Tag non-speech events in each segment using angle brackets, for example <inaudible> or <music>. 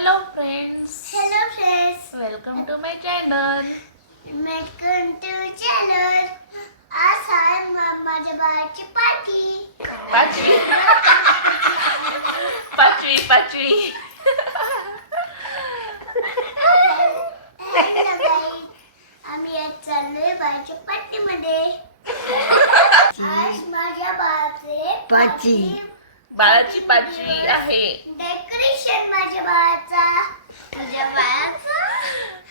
Hello friends Hello friends, welcome to my channel welcome to channel. आज आहे मा- माझ्या बाळाची पार्टी. पाचवी पाचवी पाचवी Hello guys. आम्ही आज चाललोय बाळाच्या पार्टीमध्ये. आज माझ्या बाळाचे पाचवी. बाळाची पाचवी आहे. डेकोरेशन माझ्या बाळाचा. तुझ्या बाळाचा.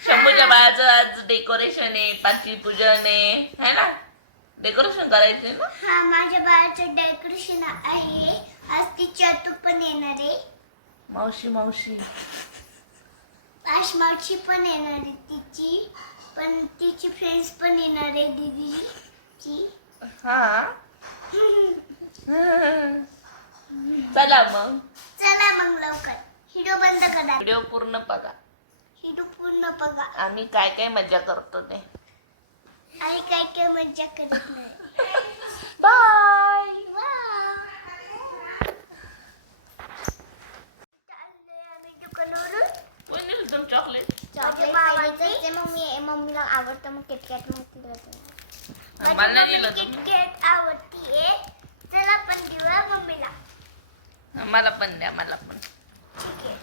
शंभूच्या बाळाचं आज डेकोरेशन आहे पाचवी पूजन आहे. है ना? डेकोरेशन करायचे ना? हा माझ्या बाळाचं डेकोरेशन आहे. आज ती चतू पण येणार आहे. मावशी मावशी. आज मावशी पण येणार आहे तिची. पण तिची फ्रेंड्स पण येणार आहे दीदीची. हा? <laughs> <laughs> चला मग. चला मग लवकर. हिडो बंद करा. व्हिडिओ पूर्ण बघा. हिडो पूर्ण बघा. आम्ही काय काय मजा करतो ते. आणि काय काय मज्जा करत नाही. बाय. चॉकलेट चॉकलेट मामाची मम्मी मम्मीला आवडतं मग किटकॅट मग तिला मला नाही दिलं किटकॅट आवडतीये. चला पण देऊया मम्मीला. मला पण द्या मला पण. ठीक आहे.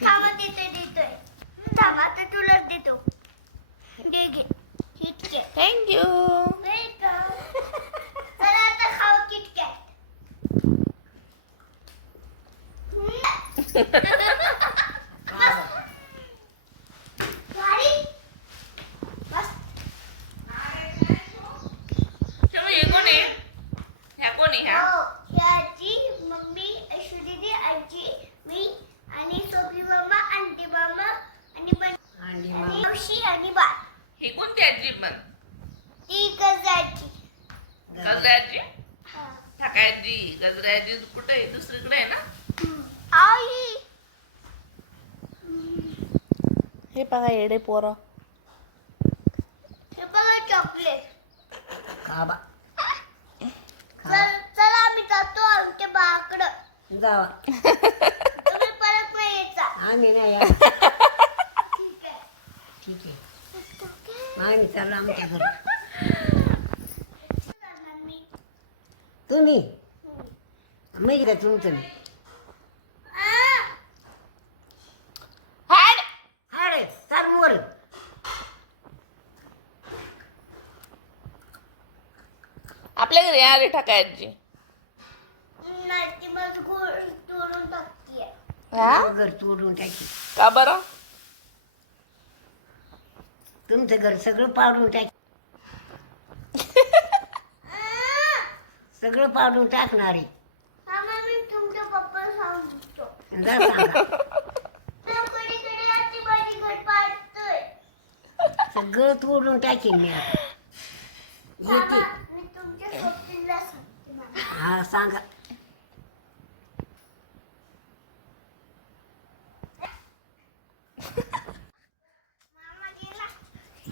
थांबा देतोय देतोय थांबा तर तुलाच देतो. दे घे. किटकॅट थँक्यू वेलकम चला आता खाऊ किटकॅट भारी बस हे कोण आहे ह्या कोण आहे ह्या हो ही आजी मम्मी ऐशू दीदी आजी मी आणि सोफी मामा आंटी मामा आणि बन आणि आणि मग मावशी आणि बा ही कोणती आजी पण ती गजाची गजऱ्याची ठाकायची गजऱ्याची कुठे आहे दुसरीकडे आहे ना आई हे बघा येडे पोरं हे बघा चॉकलेट खाबा चल चला आम्ही जातो आमच्या बाकडं जावा तुम्ही परत नाही यायचा आम्ही नाही या ठीक आहे ठीक आहे आम्ही चाललो आमच्या घरी जाणार मी तुम्ही काय तुमचं नाही आ, हाड! अरे चाल मोर आपल्या घरी आले टाकतीये हा? घर तोडून टाकी. का बरं? तुमचं घर सगळं पाडून टाकी. <laughs> सगळं पाडून टाकणार. आहे थांबा मी तुमच्या पप्पा सांगतो. जा सांगा. सगळं तोडून टाकीन मी आता. येते मी तुमच्या सोबतीला सांगते मला. हा सांगा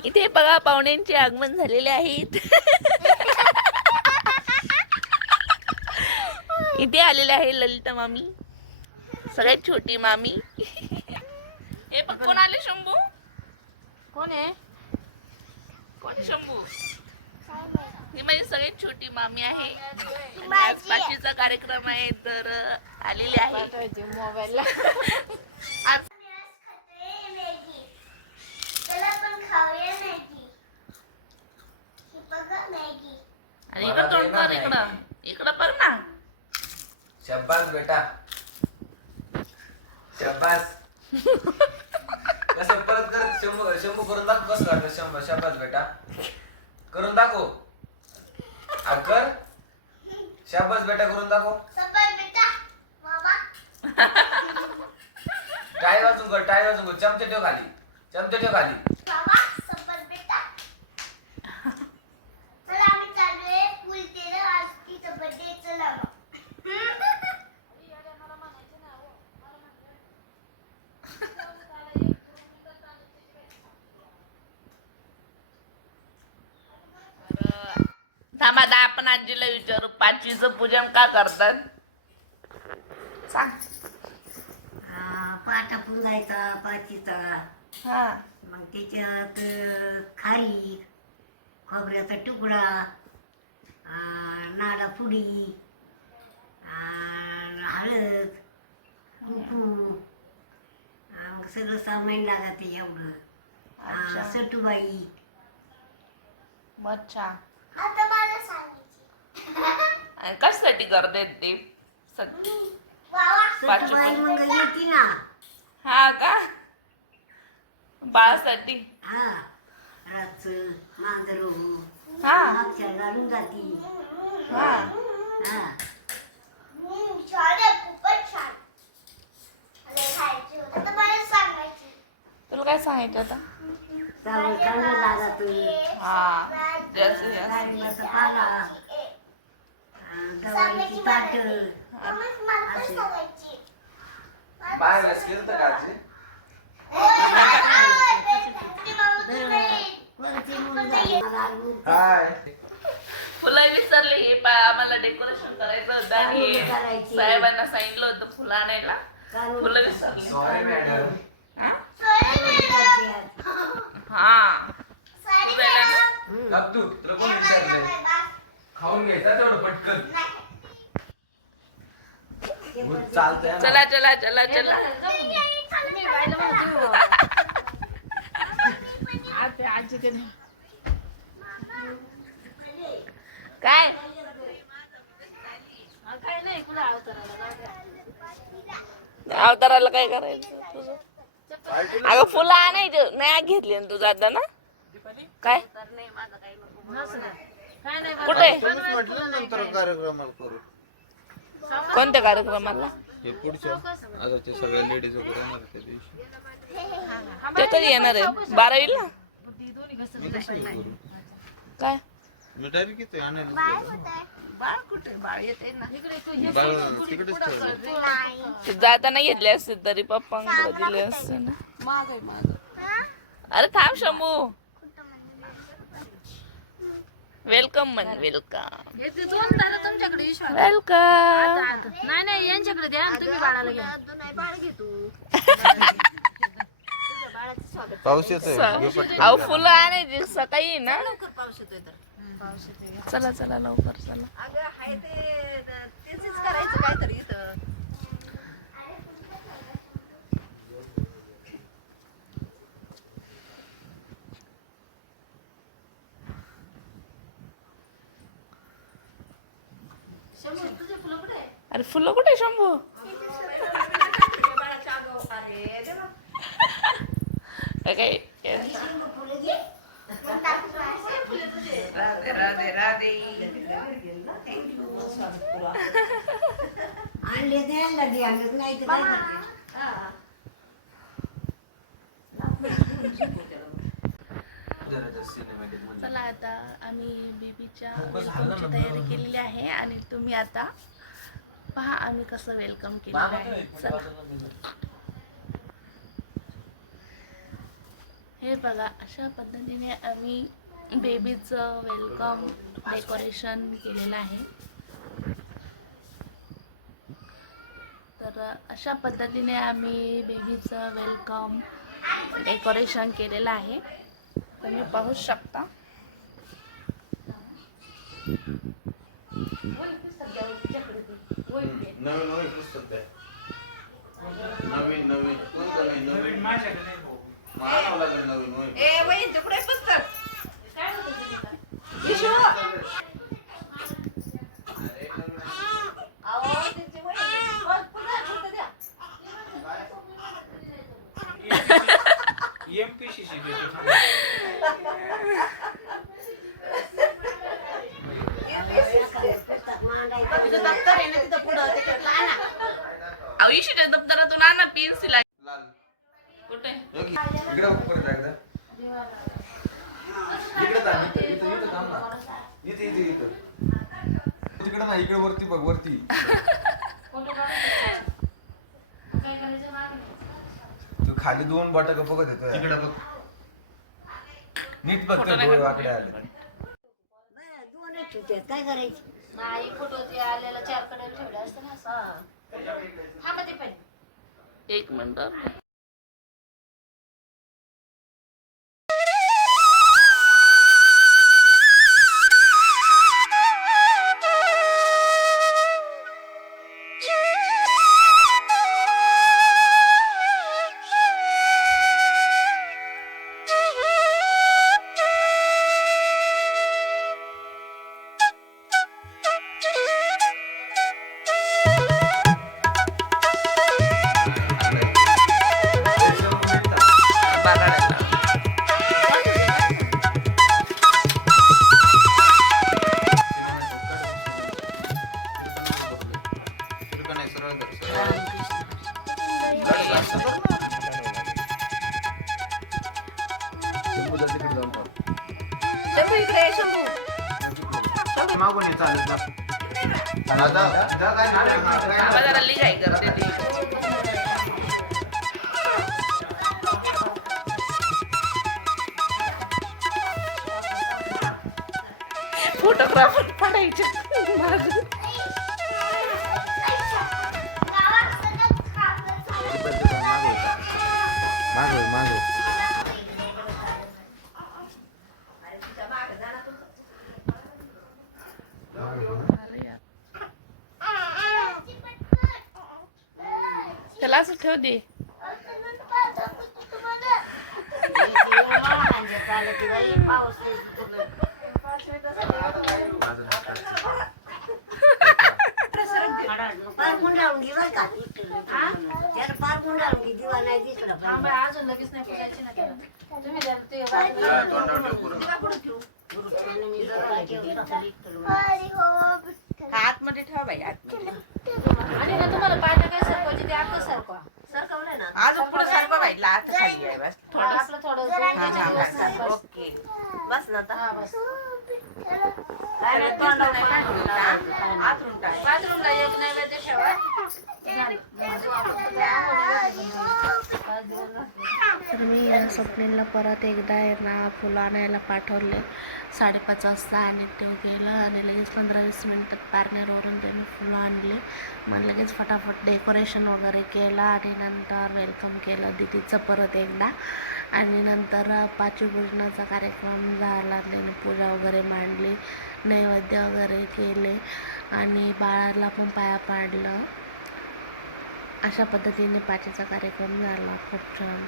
इथे बघा पाहुण्यांचे आगमन झालेले आहेत. इथे आलेले आहे ललिता मामी. सगळ्यात छोटी मामी. हे बघ कोण आले शंभू? कोण आहे? कोण शंभू? ही माझी सगळ्यात छोटी मामी आहे. आणि आज. पाचवीचा कार्यक्रम आहे तर आलेली आहे. आज मी आज खाते मॅगी चला पण खाऊया मॅगी बघा मॅगी आणि इकडं. तोंड कर इकडं इकडं कर ना. शब्बास बेटा. शब्बास. कसं परत कर शंभू शंभू करून दाखव कसं करतो शंभर शब्बास बेटा. करून दाखव. शाबास बेटा करून दाखव. सफाई बेटा. बाबा. टाय वाजून कर टाय वाजून कर. चमचे ठेव खाली. चमचे ठेव खाली. थांबा आपण आजीला विचारू. पाचवीचं पूजन का करतात? सांग. हा, पाच आटा पुंजायचा पाचीचा हा. मग त्याच्यात अं, खारी खोबऱ्याचा तुकडा अं, नाडा पुडी अं, हळद कुकू अं, मग सगळं सामान लागत एवढं. अच्छा. अं, सटुबाई. अच्छा आता मला सांगायची. <laughs> आणि कशासाठी करते ते? हा का? बाळासाठी? हा. हा. हा. हा. तुला काय सांगायचं आता? हा. गवारीची ताट बाय वेळेस केलं का आजी? कोणती मुलगा हाय. फुलं विसरले हे पा आम्हाला डेकोरेशन करायचं होतं आणि फुलं करायची. साहेबांना सांगितलं होतं फुलं आणायला. फुलं विसरले. सॉरी मॅडम हा? हा. अब्दू तुला कोण विचारलंय? खाऊन घ्यायचा तेवढं पटकन. चालतंय ना. चला चला चला चला. काय? अवताराला काय करायचं तुझं? अगं फुलं आणायचे. नाही घेतली ना तू जाता ना? काय? कुठे? तुम्हीच म्हटलं नंतर कार्यक्रमाला करू. कोणत्या कार्यक्रमाला? हे पुढच्या ते सगळ्या लेडीज वगैरे येणार त्या दिवशी. ते कधी येणार आहे बारावीला? मी कसं करू काय? मी डायरेक्ट येतोय आणायला बाळ कुठे? बाळ येते ना. बाळ तिकडेच ठेवलं ते जाताना घेतले असते तरी पप्पांकडे दिले असते ना. अरे थांब शंभू. वेलकम म्हण वेलकम वेलकम नाही नाही यांच्याकडे द्या आणि तुम्ही बाळाला घ्या. <laughs> पाऊस येतोय. अहो फुलं आणायची सकाळी ना. चला चला लवकर चला. अरे फुलं कुठे शंभू काय आणले द्यायला दे आणत नाही तर चला आता आम्ही बेबीच्या वेलकमची तयारी. केलेली आहे आणि तुम्ही आता पहा आम्ही कसं वेलकम केलेलं मामा आहे. चला. हे बघा अशा पद्धतीने आम्ही बेबीचं वेलकम डेकोरेशन केलेलं आहे. तर अशा पद्धतीने आम्ही बेबीचं वेलकम डेकोरेशन केलेलं आहे. तुम्ही पाहू शकता. नवीन नवीन पुस्तक द्या नवीन नवीन. कोणतं नाही नवीन. मग आणावं लागेल नवीन होय. पुस्तक <laughs> मांडायचं अहो इशिच्या दप्तरातून आणा पेन्सिल लाल कुठे. इकडे परत एकदा. इकडे थांब इथं इथं इथं थांब ना. इथे इथे इथं. तिकडे ना इकडे वरती बघ वरती. तू खाली दोन बटाक बघत येतो तिकडे बघ. नीट बघ ते डोळे वाकडे आले. काय करायची? नाही फोटो ते आलेला चारकडे ठेवले असते ना असं. हा मध्ये पण एक मिनिट. फोटोग्राफर पडायचे. मागव मागव त्याला असं ठेव दे. पाऊस <laughs> <laughs> अजून लगेच नाही पुजायची ना त्याला तुम्ही द्या, ते हा, तोंडावर ठेव पूर्ण. आतमध्ये ठेवा बाई आतमध्ये आणि ना तुम्हाला पाहिजे काय सरकवायची ते आता सरकवा अजून पुढे सारखं बाई आत खाली आहे बस थोडं आपलं थोडं. ओके बस ना आता हा बस बाथरूमला एक नैवेद्य ठेवा. तर मी या स्वप्नीला परत एकदा यांना फुलं आणायला पाठवले. साडेपाच वाजता आणि तो गेलं आणि लगेच पंधरा वीस मिनटात पार्नेरवरून त्याने फुलं आणली. मग लगेच फटाफट डेकोरेशन वगैरे केलं आणि नंतर वेलकम केलं दिदीचं परत एकदा. आणि नंतर पाचवीपूजनाचा कार्यक्रम झाला. त्याने पूजा वगैरे मांडली नैवेद्य वगैरे केले आणि बाळाला पण पाया पाडलं. अशा पद्धतीने पाचीचा कार्यक्रम झाला खूप छान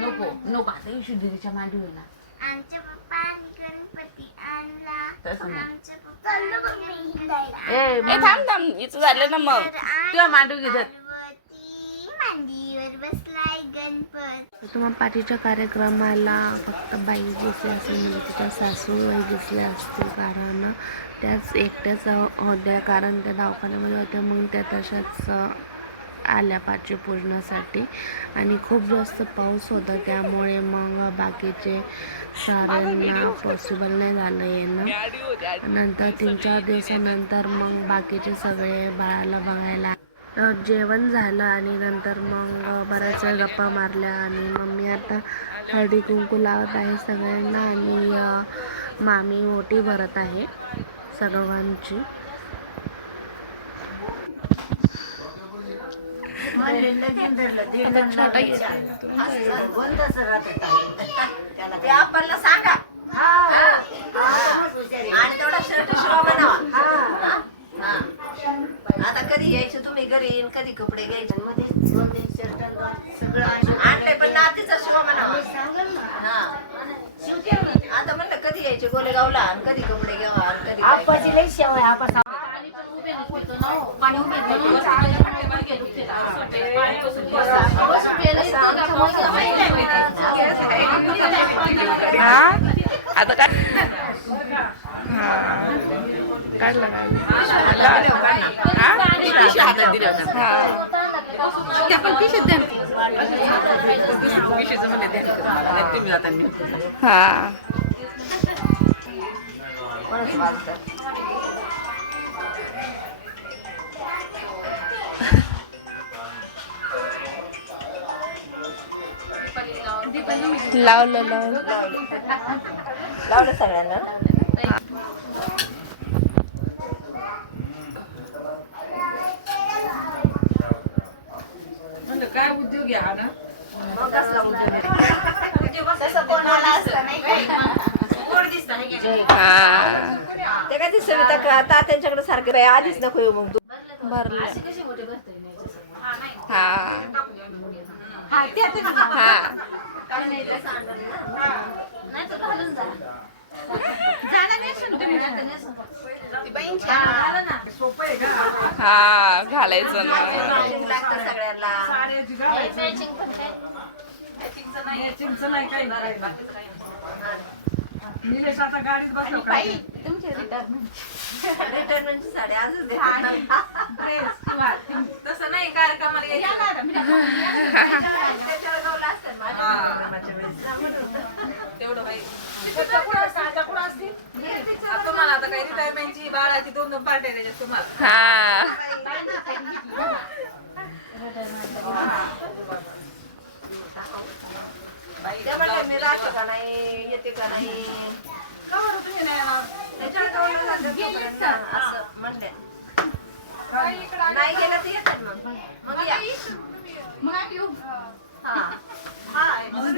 नको नको आता शुद्धीच्या मांडीवर ना. आमच्या पप्पांनी गणपती आणला. ए थांब थांब इथं झालं ना मग. तुझ्या मांडू घेतात मांडीवर बसलाय गणपत. पाठीच्या कार्यक्रमाला फक्त बाई दिसल्या असेल म्हणजे तिच्या सासूबाई दिसल्या असतील कारण त्याच एकट्याच होत्या कारण त्या दवाखान्यामध्ये होत्या मग त्या तशाच आल्या पाचवी पूजनासाठी. आणि खूप जास्त पाऊस होता त्यामुळे मग बाकीचे साऱ्यांना पॉसिबल नाही झालं येणं. नंतर तीन चार दिवसानंतर मग बाकीचे सगळे बाळाला बघायला जेवण झालं आणि नंतर मग बऱ्याच वेळ गप्पा मारल्या आणि मम्मी आता हळदी कुंकू लावत आहे सगळ्यांना आणि मामी ओटी भरत आहे म्हणलेलं दिन धरलं, दीड धरलं, असं बंदच राहतं काय. त्याला ते आपल्याला सांगा हा, हा. हा, हुशार आहे. आणि तेवढा शर्ट शिवा बनावा हा. हा. आता कधी यायचं तुम्ही घरी आणि कधी कपडे घ्यायचे मध्ये दोन तीन शर्ट आणि दोन सगळं असं. आणलंय पण नातीचा शिवा म्हणावा मी सांगेल ना. हा. आता म्हणलं कधी यायचे गोलेगावला आणि कधी कपडे घ्यावा आणि कधी काय आप्पाची लई सांग-. हा? आता काय? हा. काढलं काढलं हा? पिशवी हातात दिली होती. हा. त्या पण पिशवीत द्या. पिशवीचं म्हणले द्या. नाही, तुम्ही जाताना. हा कोणाचं वाजतं? लावलं लावलं लावलं सगळ्यांना तसं कोणाला असतं नाही का? हा. ते काय ती सविता का तात्यांच्याकडे सारखे बाई आधीच नको येऊ मग तू. भरलं. अशी कशी मोठी भरते नाही हा हा. ते ते म्हणा. <laughs> हा हा घालायचं ना Matching लागतं सगळ्यांना मॅचिंग पण काय आणि बाई तुमचे रिटायरमेंटची साडी अजून दे. तसं नाही कार्यक्रमाला यायचं. त्याच्यावर गवलं असतं तुम्हाला आता काही रिटायरमेंटची बाळाची दोन दोन पार्ट्या तुम्हाला. हा. ते म्हणले मी राहते का नाही? येते का नाही? त्याच्यावर गवलं जातं तोपर्यंत. असं म्हणले नाही गेलं तर येतात मग. मग या. हा. हा. मग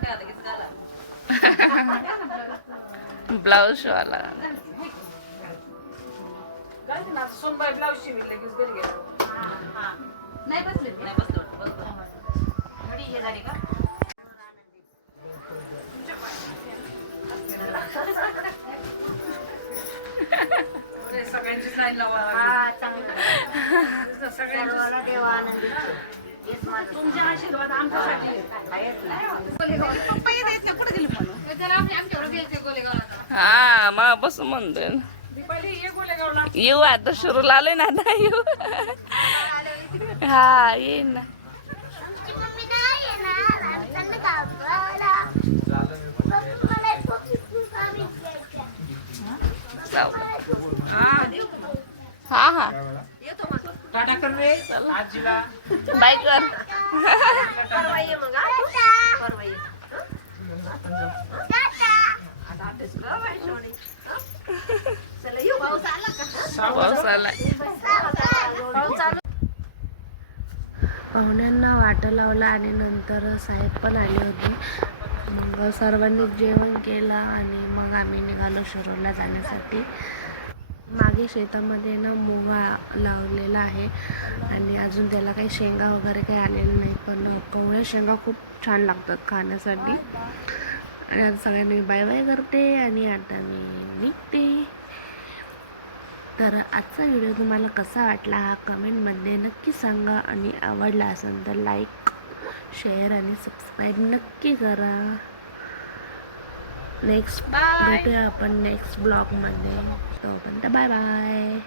काय आता किती झाला? ब्लाऊज शिवायला सोनबाई ब्लाऊज शिविले लगेच घरी गेलो नाही बसले नाही बसलो बसलो थोडी हे झाली का अरे, सगळ्यांचीच. लाईन लावा हा चांगलं सर्वाला देवा आनंदी ठेवू. हेच माझं तुमचे आशीर्वाद आमच्यासाठी हा मग बस म्हणतोय येऊ आता सुरू आलोय ना आता येऊ. हा येईन ना. हा हा. टाटा कर रे आजीला. बाय कर. परवा ये मग हा? परवा ये. हं? पाहुण्यांना वाटं लावलं आणि नंतर साहेब पण आले होते. मग सर्वांनी जेवण केलं आणि मग आम्ही निघालो शिरोडला जाण्यासाठी. मागे शेतामध्ये ना मुगा लावलेला आहे आणि अजून त्याला काही शेंगा वगैरे काही आलेलं नाही पण कवळ्या शेंगा खूप छान लागतात खाण्यासाठी. आणि आता सगळ्यांनी बाय बाय करते आणि आता मी निघते. तर आजचा व्हिडिओ तुम्हाला कसा वाटला हा कमेंटमध्ये नक्की सांगा आणि आवडला असेल तर लाईक शेअर आणि सबस्क्राईब नक्की करा. नेक्स्ट भेटूया आपण नेक्स्ट ब्लॉगमध्ये तोपर्यंत बाय बाय